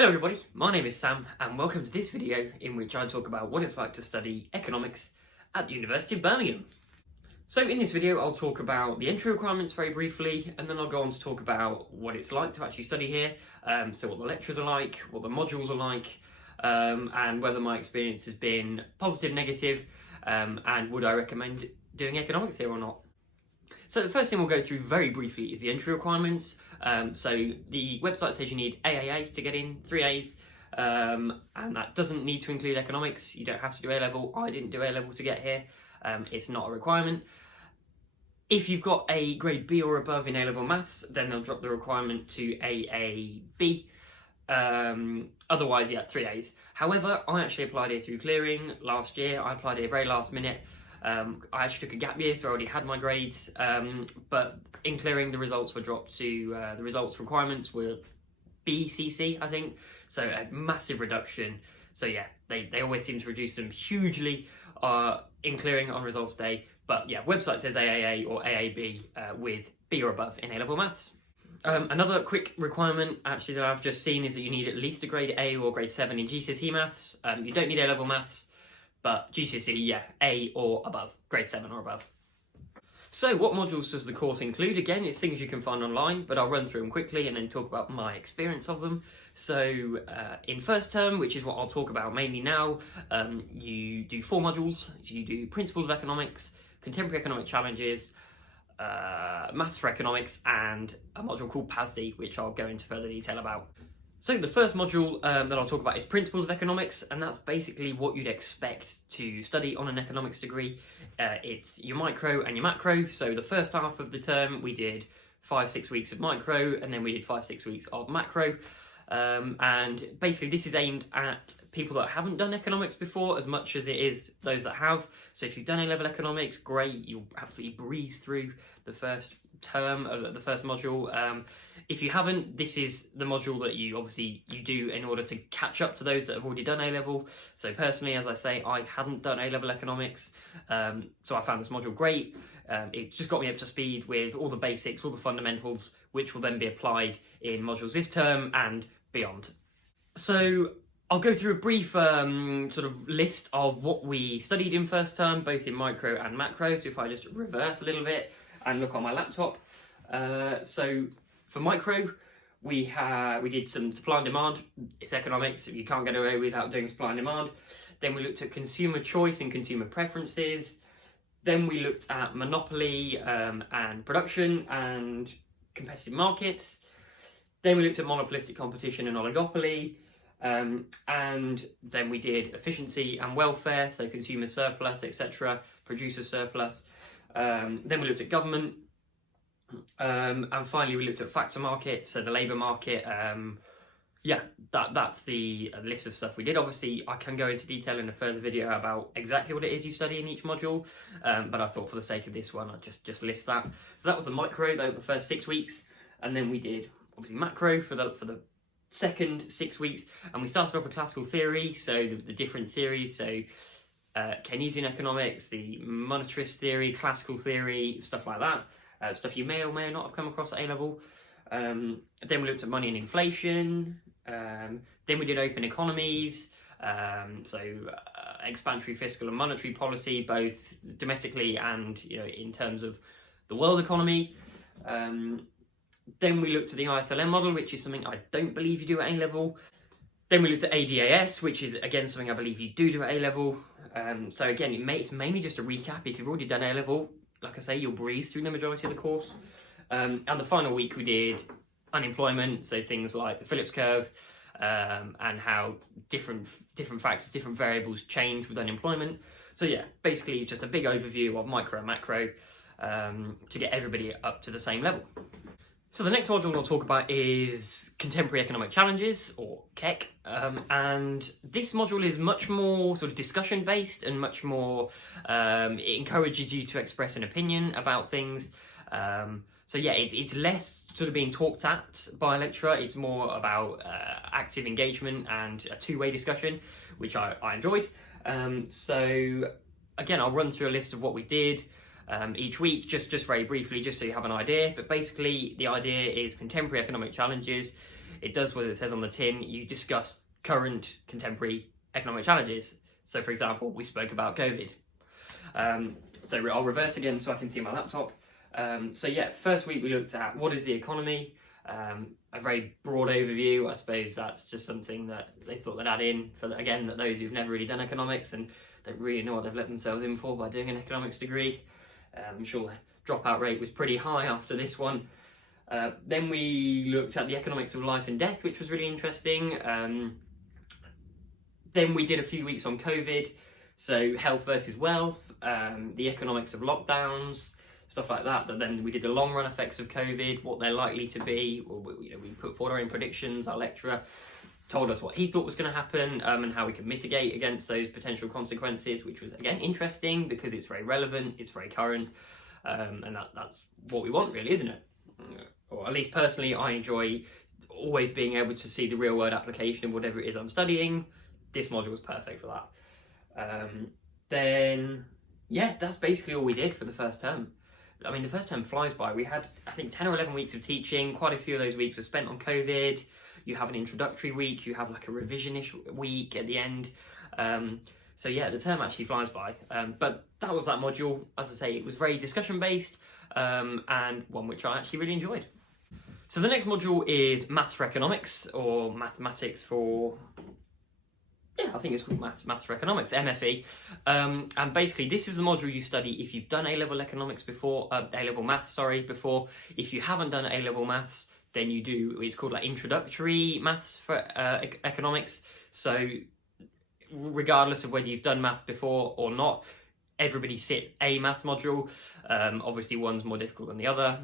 Hello everybody, my name is Sam and welcome to this video in which I talk about what it's like to study economics at the University of Birmingham. So in this video I'll talk about the entry requirements very briefly, and then I'll go on to talk about what it's like to actually study here, so what the lectures are like, what the modules are like, and whether my experience has been positive, negative, and would I recommend doing economics here or not. So the first thing we'll go through very briefly is the entry requirements. So the website says you need AAA to get in, 3 A's, and that doesn't need to include economics. You don't have to do A-level. I didn't do A-level to get here. It's not a requirement. If you've got a grade B or above in A-level maths, then they'll drop the requirement to AAB. Otherwise, yeah, 3 A's. However, I actually applied here through clearing last year. I applied here very last minute. I actually took a gap year, so I already had my grades, but in clearing the results were dropped to, the results requirements were BCC, I think, so a massive reduction. So yeah, they always seem to reduce them hugely in clearing on results day, but yeah, website says AAA or AAB with B or above in A-level maths. Another quick requirement actually that I've just seen is that you need at least a grade A or grade 7 in GCSE maths. You don't need A-level maths, but GCSE, yeah, A or above, grade 7 or above. So what modules does the course include? Again, it's things you can find online, but I'll run through them quickly and then talk about my experience of them. So in first term, which is what I'll talk about mainly now, you do 4 modules. You do Principles of Economics, Contemporary Economic Challenges, Maths for Economics, and a module called PASD, which I'll go into further detail about. So the first module that I'll talk about is Principles of Economics, and that's basically what you'd expect to study on an economics degree. It's your micro and your macro. So the first half of the term we did 5-6 weeks of micro, and then we did 5-6 weeks of macro. And basically this is aimed at people that haven't done economics before as much as it is those that have. So if you've done A-level economics, great, you'll absolutely breeze through the first term of the first module. If you haven't, this is the module that you do in order to catch up to those that have already done A-level. So personally, as I say, I hadn't done A-level economics, so I found this module great. It just got me up to speed with all the basics, all the fundamentals, which will then be applied in modules this term and beyond. So I'll go through a brief sort of list of what we studied in first term, both in micro and macro. So if I just reverse a little bit and look on my laptop. So for micro, we did some supply and demand. It's economics, you can't get away without doing supply and demand. Then we looked at consumer choice and consumer preferences. Then we looked at monopoly and production and competitive markets. Then we looked at monopolistic competition and oligopoly. And then we did efficiency and welfare, so consumer surplus, etc., producer surplus. Then we looked at government. And finally we looked at factor market, so the labour market. Yeah, that's the list of stuff we did. Obviously I can go into detail in a further video about exactly what it is you study in each module, but I thought for the sake of this one I'd just list that. So that was the micro, the first 6 weeks, and then we did obviously macro for the second 6 weeks, and we started off with classical theory, so the different theories, so Keynesian economics, the monetarist theory, classical theory, stuff like that. Stuff you may or may not have come across at A-level. Then we looked at money and inflation. Then we did open economies, so expansionary fiscal and monetary policy, both domestically and in terms of the world economy. Then we looked at the ISLM model, which is something I don't believe you do at A-level. Then we looked at ADAS, which is again something I believe you do at A-level. So again, it's mainly just a recap. If you've already done A-level, like I say, you'll breeze through the majority of the course. And the final week we did unemployment, so things like the Phillips curve, and how different factors, different variables change with unemployment. So yeah, basically just a big overview of micro and macro to get everybody up to the same level. So the next module I'll talk about is Contemporary Economic Challenges, or KEC, and this module is much more sort of discussion based and much more, it encourages you to express an opinion about things. So yeah, it's less sort of being talked at by a lecturer, it's more about active engagement and a two-way discussion, which I enjoyed. So again, I'll run through a list of what we did. Each week, just very briefly, just so you have an idea. But basically, the idea is contemporary economic challenges it does what it says on the tin. You discuss current contemporary economic challenges. So for example, we spoke about COVID. So I'll reverse again so I can see my laptop. So yeah, first week we looked at what is the economy, a very broad overview. I suppose that's just something that they thought they'd add in for, again, that those who've never really done economics and don't really know what they've let themselves in for by doing an economics degree. I'm sure the dropout rate was pretty high after this one. Then we looked at the economics of life and death, which was really interesting. Then we did a few weeks on COVID, so health versus wealth, the economics of lockdowns, stuff like that. But then we did the long run effects of COVID, what they're likely to be. We put forward our own predictions. Our lecturer told us what he thought was going to happen, and how we could mitigate against those potential consequences, which was, again, interesting because it's very relevant, it's very current, and that's what we want, really, isn't it? Or at least personally, I enjoy always being able to see the real world application of whatever it is I'm studying. This module was perfect for that. Then, yeah, that's basically all we did for the first term. I mean, the first term flies by. We had, I think, 10 or 11 weeks of teaching. Quite a few of those weeks were spent on COVID. You have an introductory week. You have like a revisionish week at the end. So yeah, the term actually flies by. But that was that module. As I say, it was very discussion-based, and one which I actually really enjoyed. So the next module is Maths for Economics, or Mathematics for... Yeah, I think it's called Maths for Economics, MFE. And basically, this is the module you study if you've done A-level economics before, A-level maths, sorry, before. If you haven't done A-level maths, then you do, it's called like introductory maths for economics. So regardless of whether you've done maths before or not, everybody sit a maths module. Obviously one's more difficult than the other,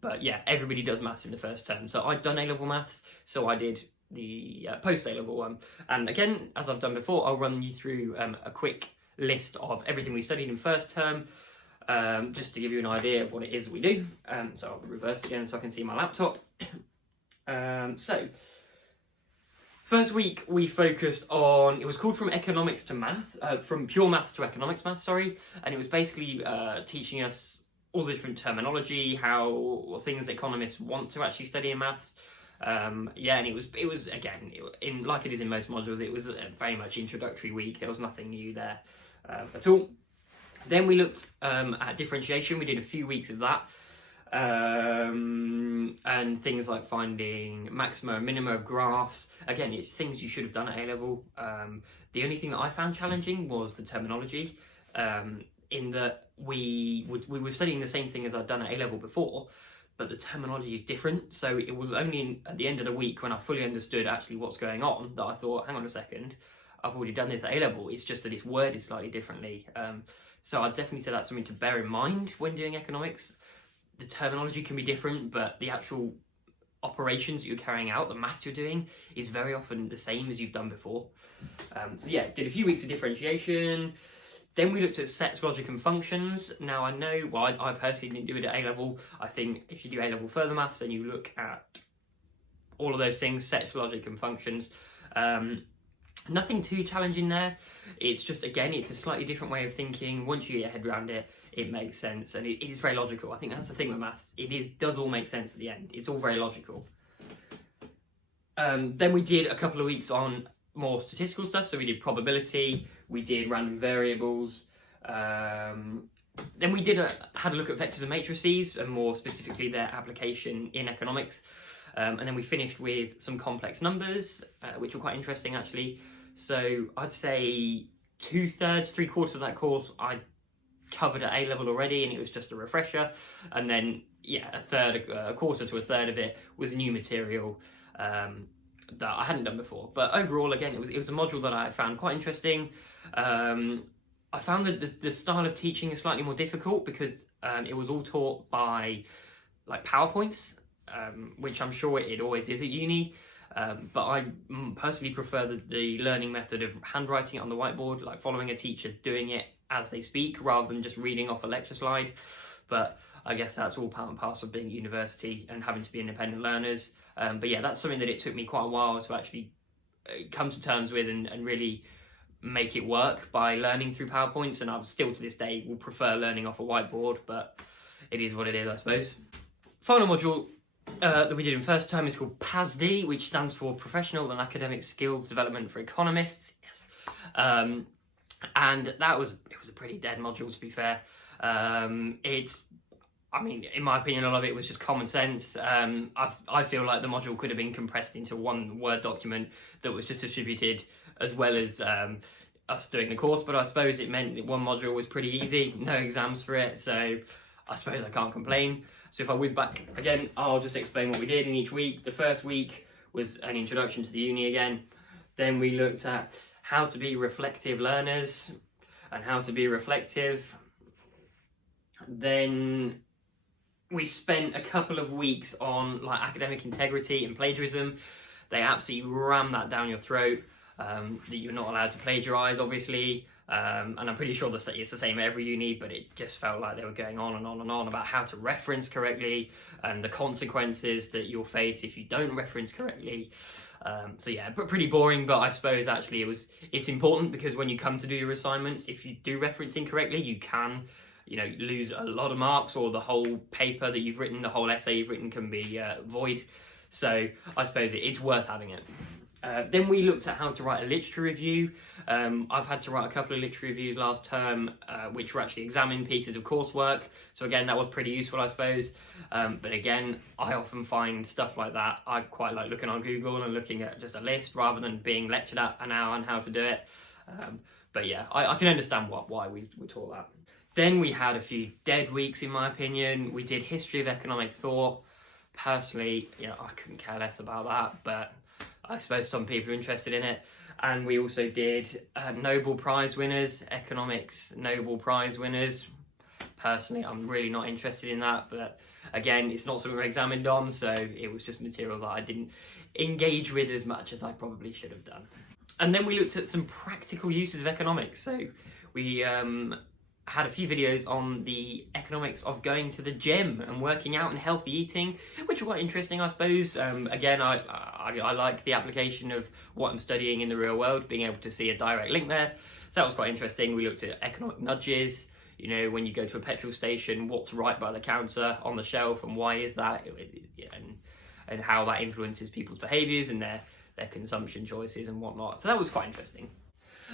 but yeah, everybody does maths in the first term. So I'd done A-level maths, so I did the post A-level one. And again, as I've done before, I'll run you through a quick list of everything we studied in first term, just to give you an idea of what it is we do. So I'll reverse again so I can see my laptop. So first week we focused on, it was called From Economics to Math, from Pure Maths to Economics Maths, sorry, and it was basically teaching us all the different terminology, how things economists want to actually study in maths. Yeah, and it was again, like it is in most modules, it was a very much introductory week. There was nothing new there at all. Then we looked at differentiation. We did a few weeks of that, and things like finding maxima and minima of graphs. Again, it's things you should have done at A-level. The only thing that I found challenging was the terminology, in that we were studying the same thing as I'd done at A-level before, but the terminology is different. So it was only at the end of the week when I fully understood actually what's going on that I thought, hang on a second, I've already done this at A-level. It's just that it's worded slightly differently. So I'd definitely say that's something to bear in mind when doing economics. The terminology can be different, but the actual operations that you're carrying out, the maths you're doing, is very often the same as you've done before. So yeah, did a few weeks of differentiation. Then we looked at sets, logic and functions. Now I know, well, I personally didn't do it at A-level. I think if you do A-level further maths, then you look at all of those things, sets, logic and functions. Nothing too challenging there. It's just, again, it's a slightly different way of thinking. Once you get your head around it, it makes sense, and it is very logical. I think that's the thing with maths. It does all make sense at the end. It's all very logical. Then we did a couple of weeks on more statistical stuff. So we did probability, we did random variables. Then we had a look at vectors and matrices, and more specifically their application in economics. And then we finished with some complex numbers, which were quite interesting actually. So I'd say 2/3, 3/4 of that course I covered at A-level already, and it was just a refresher. And then yeah, a quarter to a third of it was new material that I hadn't done before. But overall, again, it was a module that I found quite interesting. I found that the style of teaching is slightly more difficult because it was all taught by like PowerPoints, which I'm sure it always is at uni. But I personally prefer the learning method of handwriting it on the whiteboard, like following a teacher doing it as they speak, rather than just reading off a lecture slide. But I guess that's all part and parcel of being at university and having to be independent learners. But yeah, that's something that it took me quite a while to actually come to terms with and really make it work by learning through PowerPoints. And I still to this day will prefer learning off a whiteboard, but it is what it is, I suppose. Final module, that we did in first term is called PASD, which stands for Professional and Academic Skills Development for Economists. Yes. And it was a pretty dead module, to be fair. I mean, in my opinion, a lot of it was just common sense. I feel like the module could have been compressed into one Word document that was just distributed, as well as us doing the course, but I suppose it meant that one module was pretty easy, no exams for it, so I suppose I can't complain. So if I whiz back again, I'll just explain what we did in each week. The first week was an introduction to the uni again. Then we looked at how to be reflective learners and how to be reflective. Then we spent a couple of weeks on like academic integrity and plagiarism. They absolutely ram that down your throat, that you're not allowed to plagiarise, obviously. And I'm pretty sure it's the same at every uni, but it just felt like they were going on and on and on about how to reference correctly and the consequences that you'll face if you don't reference correctly. So yeah, but pretty boring, but I suppose actually it's important, because when you come to do your assignments, if you do reference incorrectly, you can, lose a lot of marks, or the whole paper that you've written, the whole essay you've written can be void. So I suppose it's worth having it. Then we looked at how to write a literature review. I've had to write a couple of literature reviews last term, which were actually examine pieces of coursework. So again, that was pretty useful, I suppose. But again, I often find stuff like that. I quite like looking on Google and looking at just a list rather than being lectured at an hour on how to do it. But yeah, I can understand why we taught that. Then we had a few dead weeks, in my opinion. We did history of economic thought. Personally, I couldn't care less about that, but I suppose some people are interested in it. And we also did Nobel Prize winners, economics Nobel Prize winners. Personally, I'm really not interested in that, but again, it's not something we're examined on, so it was just material that I didn't engage with as much as I probably should have done. And then we looked at some practical uses of economics. So we had a few videos on the economics of going to the gym and working out and healthy eating, which were quite interesting, I suppose. Again, I like the application of what I'm studying in the real world, being able to see a direct link there. So that was quite interesting. We looked at economic nudges, when you go to a petrol station, what's right by the counter on the shelf and why is that, and how that influences people's behaviours and their consumption choices and whatnot. So that was quite interesting.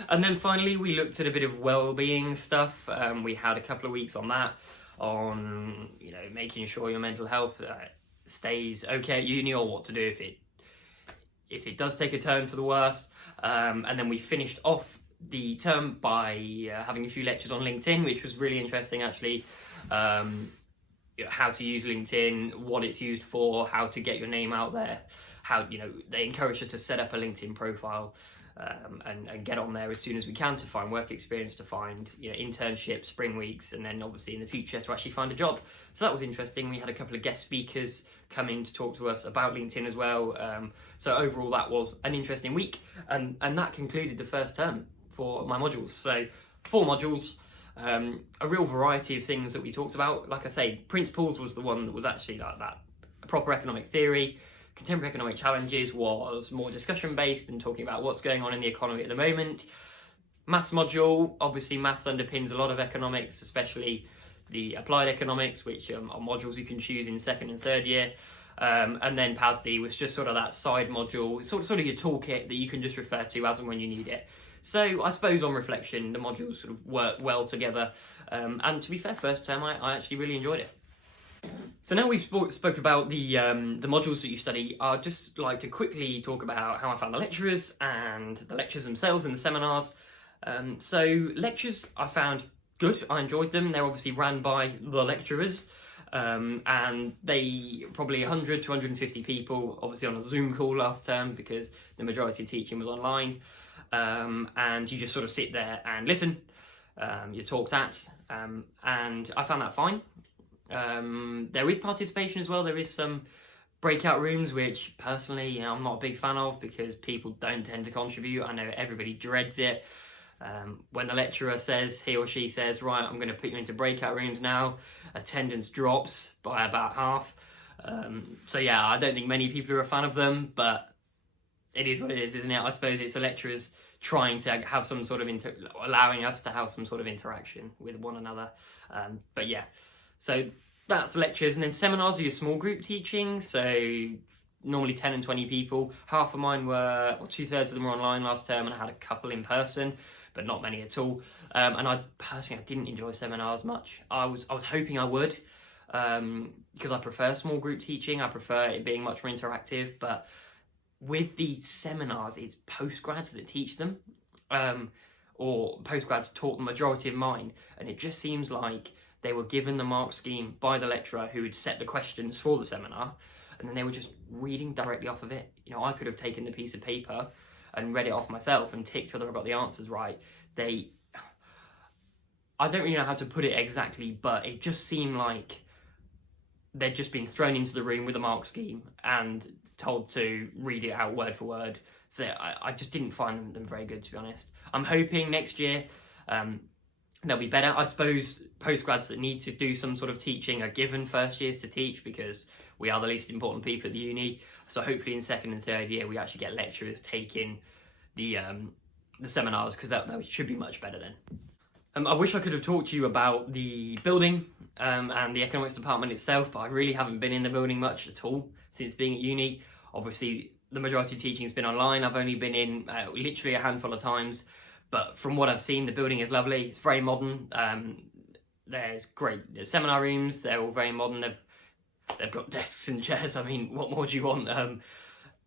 And then finally, we looked at a bit of well-being stuff. We had a couple of weeks on that, on making sure your mental health stays okay at uni, or what to do if it does take a turn for the worse. And then we finished off the term by having a few lectures on LinkedIn, which was really interesting, actually. How to use LinkedIn, what it's used for, how to get your name out there, how they encourage us to set up a LinkedIn profile. And get on there as soon as we can to find work experience, to find internships, spring weeks, and then obviously in the future to actually find a job. So that was interesting. We had a couple of guest speakers come in to talk to us about LinkedIn as well. So overall, that was an interesting week, and that concluded the first term for my modules. So 4 modules, a real variety of things that we talked about. Like I say, principles was the one that was actually like that proper economic theory. Contemporary economic challenges was more discussion based and talking about what's going on in the economy at the moment. Maths module, obviously maths underpins a lot of economics, especially the applied economics, which are modules you can choose in second and third year. And then PASD was just sort of that side module, sort of your toolkit that you can just refer to as and when you need it. So I suppose on reflection, the modules sort of work well together. And to be fair, first term, I actually really enjoyed it. So now we've spoke about the modules that you study, I'd just like to quickly talk about how I found the lecturers and the lectures themselves and the seminars. So lectures I found good, I enjoyed them. They're obviously ran by the lecturers, and they probably 100 to 150 people, obviously on a Zoom call last term because the majority of teaching was online, and you just sort of sit there and listen. You're talked at, and I found that fine. There is participation as well. There is some breakout rooms, which personally, I'm not a big fan of because people don't tend to contribute. I know everybody dreads it. When the lecturer says, he or she says, right, I'm going to put you into breakout rooms now, attendance drops by about half. So yeah, I don't think many people are a fan of them, but it is what it is, isn't it? I suppose it's the lecturers trying to have some sort of, allowing us to have some sort of interaction with one another. But yeah. So that's lectures, and then seminars are your small group teaching, so normally 10 and 20 people. Half of mine were, or 2/3 of them were online last term, and I had a couple in person, but not many at all. And I didn't enjoy seminars much. I was hoping I would, because I prefer small group teaching. I prefer it being much more interactive, but with the seminars, it's postgrads that teach them, or postgrads taught the majority of mine, and it just seems like they were given the mark scheme by the lecturer who had set the questions for the seminar, and then they were just reading directly off of it. You know, I could have taken the piece of paper and read it off myself and ticked whether I got the answers right. I don't really know how to put it exactly, but it just seemed like they'd just been thrown into the room with a mark scheme and told to read it out word for word. So I just didn't find them very good, to be honest. I'm hoping next year they'll be better. I suppose postgrads that need to do some sort of teaching are given first years to teach, because we are the least important people at the uni. So hopefully in second and third year we actually get lecturers taking the seminars, because that should be much better then. I wish I could have talked to you about the building and the economics department itself, but I really haven't been in the building much at all since being at uni. Obviously, the majority of teaching has been online. I've only been in literally a handful of times, but from what I've seen, the building is lovely. It's very modern. There's seminar rooms. They're all very modern. They've got desks and chairs. I mean, what more do you want?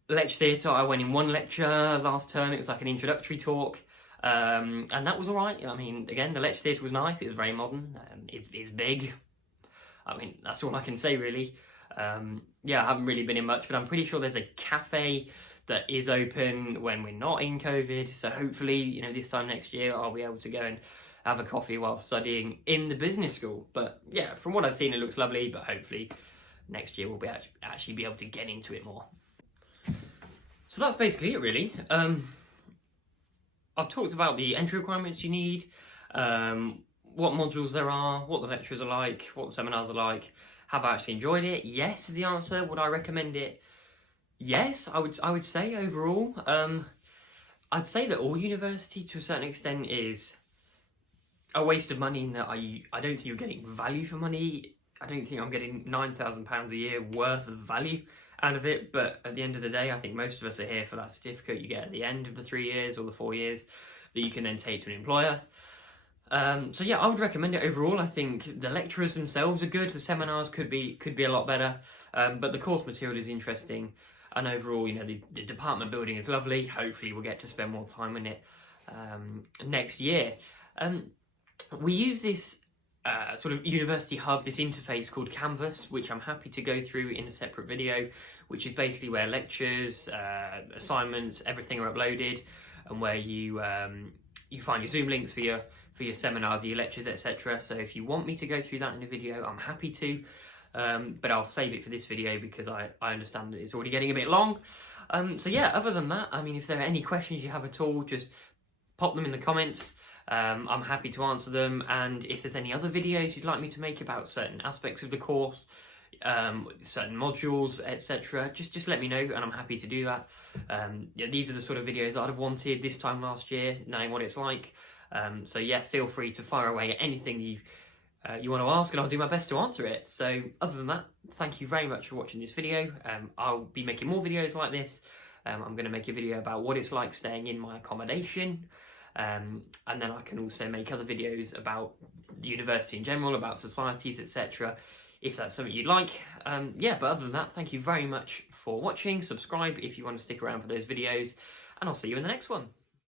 Lecture theatre, I went in one lecture last term. It was like an introductory talk. And that was all right. I mean, again, the lecture theatre was nice. It was very modern. It's big. I mean, that's all I can say, really. Yeah, I haven't really been in much, but I'm pretty sure there's a cafe that is open when we're not in COVID. So hopefully, you know, this time next year, I'll be able to go and have a coffee while studying in the business school. But yeah, from what I've seen, it looks lovely. But hopefully, next year we'll be actually be able to get into it more. So that's basically it, really. I've talked about the entry requirements you need, what modules there are, what the lecturers are like, what the seminars are like. Have I actually enjoyed it? Yes is the answer. Would I recommend it? Yes, I would say overall. I'd say that all university to a certain extent is a waste of money, in that I don't think you're getting value for money. I don't think I'm getting £9,000 a year worth of value out of it, but at the end of the day, I think most of us are here for that certificate you get at the end of the 3 years or the 4 years that you can then take to an employer. So yeah, I would recommend it overall. I think the lecturers themselves are good. The seminars could be a lot better, but the course material is interesting, and overall, you know, the department building is lovely. Hopefully, we'll get to spend more time in it next year. We use this sort of university hub, this interface called Canvas, which I'm happy to go through in a separate video, which is basically where lectures, assignments, everything are uploaded, and where you find your Zoom links for your seminars, your lectures, etc. So if you want me to go through that in a video, I'm happy to, but I'll save it for this video because I understand that it's already getting a bit long. So yeah, other than that, I mean, if there are any questions you have at all, just pop them in the comments. I'm happy to answer them, and if there's any other videos you'd like me to make about certain aspects of the course, certain modules, etc., just let me know, and I'm happy to do that. Yeah, these are the sort of videos I'd have wanted this time last year, knowing what it's like. So yeah, feel free to fire away at anything you want to ask, and I'll do my best to answer it. So other than that, thank you very much for watching this video. I'll be making more videos like this. I'm going to make a video about what it's like staying in my accommodation. And then I can also make other videos about the university in general, about societies, etc., if that's something you'd like. Yeah, but other than that, thank you very much for watching. Subscribe if you want to stick around for those videos, and I'll see you in the next one.